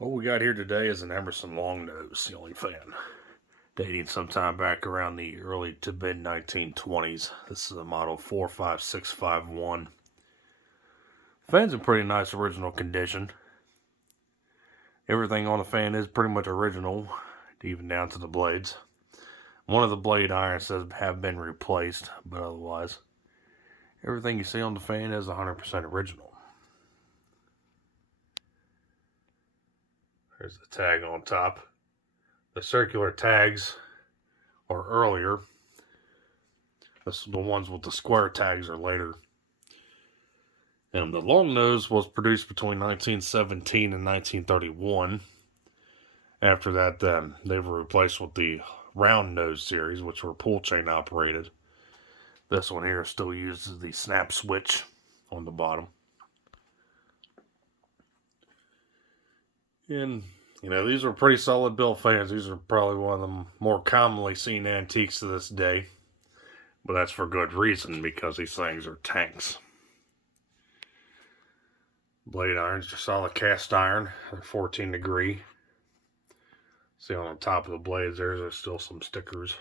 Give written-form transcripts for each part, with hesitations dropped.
What we got here today is an Emerson Longnose ceiling fan, dating sometime back around the early to mid 1920s. This is a model 45651. The fan's in pretty nice original condition. Everything on the fan is pretty much original, even down to the blades. One of the blade irons says have been replaced, but otherwise, everything you see on the fan is 100% original. There's the tag on top. The circular tags are earlier. The ones with the square tags are later. And the Longnose was produced between 1917 and 1931. After that, they were replaced with the round nose series, which were pull chain operated. This one here still uses the snap switch on the bottom. And, these are pretty solid built fans. These are probably one of the more commonly seen antiques to this day. But that's for good reason, because these things are tanks. Blade irons are solid cast iron. They're 14 degree. See on the top of the blades there's still some stickers.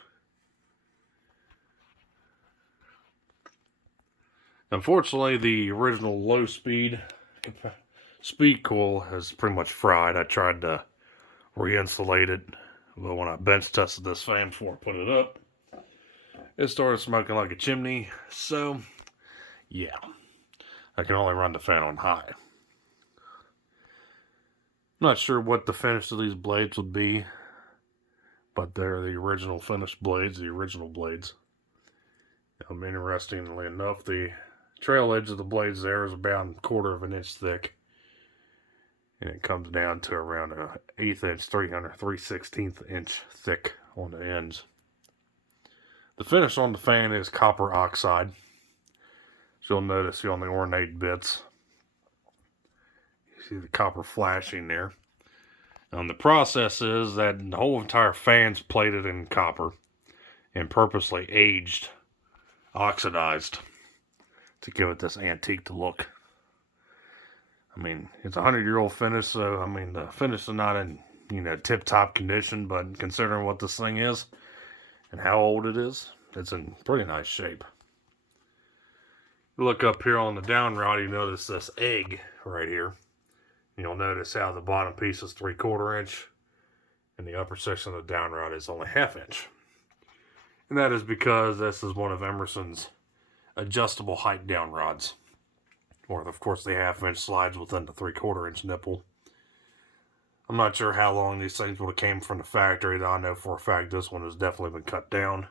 Unfortunately, the original low speed coil has pretty much fried. I tried to re-insulate it, but when I bench tested this fan before I put it up, it started smoking like a chimney. So, yeah, I can only run the fan on high. I'm not sure what the finish of these blades would be, but they're the original finished blades, the original blades. Interestingly enough, the trail edge of the blades there is about 1/4 of an inch thick, and it comes down to around an 1/8 inch, 3/16 inch thick on the ends. The finish on the fan is copper oxide. So you'll notice on the ornate bits, you see the copper flashing there. The process is that the whole entire fan's plated in copper and purposely aged, oxidized, to give it this antique look. It's a 100-year-old finish, so the finish is not in tip-top condition, but considering what this thing is and how old it is, it's in pretty nice shape. You look up here on the down rod, you notice this egg right here. You'll notice how the bottom piece is 3/4 inch and the upper section of the down rod is only 1/2 inch. And that is because this is one of Emerson's adjustable height down rods. Or, of course, the 1/2 inch slides within the 3/4 inch nipple. I'm not sure how long these things would have came from the factory, though I know for a fact this one has definitely been cut down.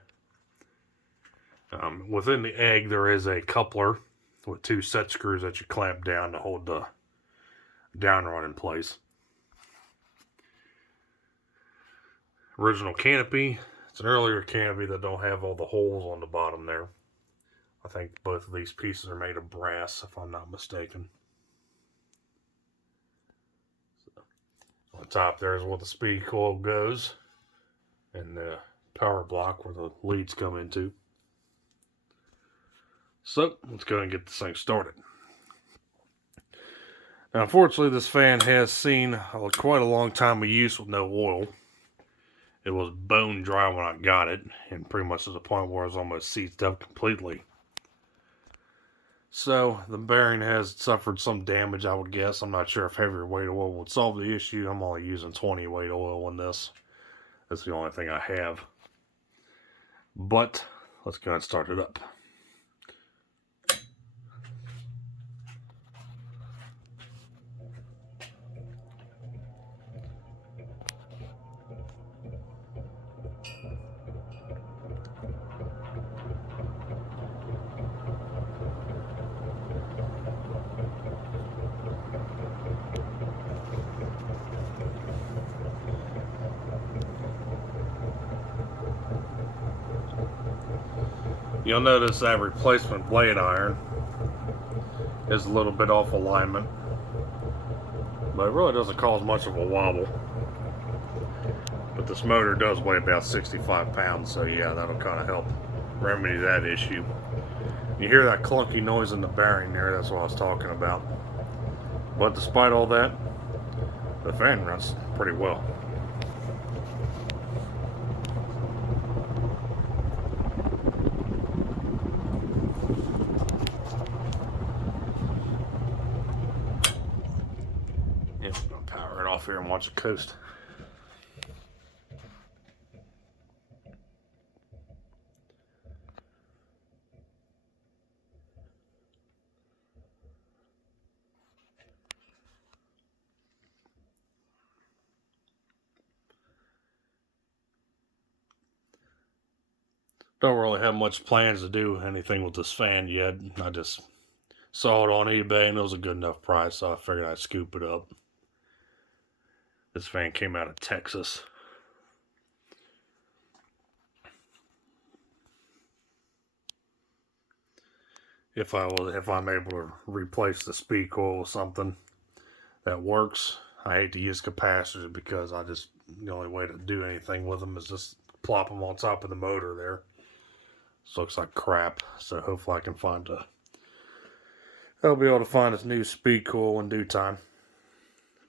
Within the egg, there is a coupler with 2 set screws that you clamp down to hold the down rod in place. Original canopy. It's an earlier canopy that don't have all the holes on the bottom there. I think both of these pieces are made of brass, if I'm not mistaken. So, on top there is where the speed coil goes, and the power block where the leads come into. So, let's go and get this thing started. Now, unfortunately, this fan has seen quite a long time of use with no oil. It was bone dry when I got it, and pretty much to the point where it was almost seized up completely. So, the bearing has suffered some damage, I would guess. I'm not sure if heavier weight oil would solve the issue. I'm only using 20 weight oil on this. That's the only thing I have. But, let's go ahead and start it up. You'll notice that replacement blade iron is a little bit off alignment, but it really doesn't cause much of a wobble. But this motor does weigh about 65 pounds, so yeah, that'll kind of help remedy that issue. You hear that clunky noise in the bearing there, that's what I was talking about. But despite all that, The fan runs pretty well. Yeah, I'm gonna power it off here and watch it coast. Don't really have much plans to do anything with this fan yet. I just saw it on eBay and it was a good enough price, so I figured I'd scoop it up. This fan came out of Texas. If I'm able to replace the speed coil with something that works, I hate to use capacitors because the only way to do anything with them is just plop them on top of the motor there. This looks like crap, so hopefully I'll be able to find this new speed coil in due time.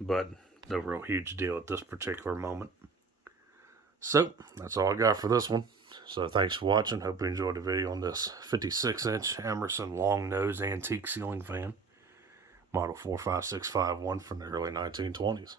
But no real huge deal at this particular moment. So, that's all I got for this one. So thanks for watching. Hope you enjoyed the video on this 56-inch Emerson Longnose antique ceiling fan. Model 45651 from the early 1920s.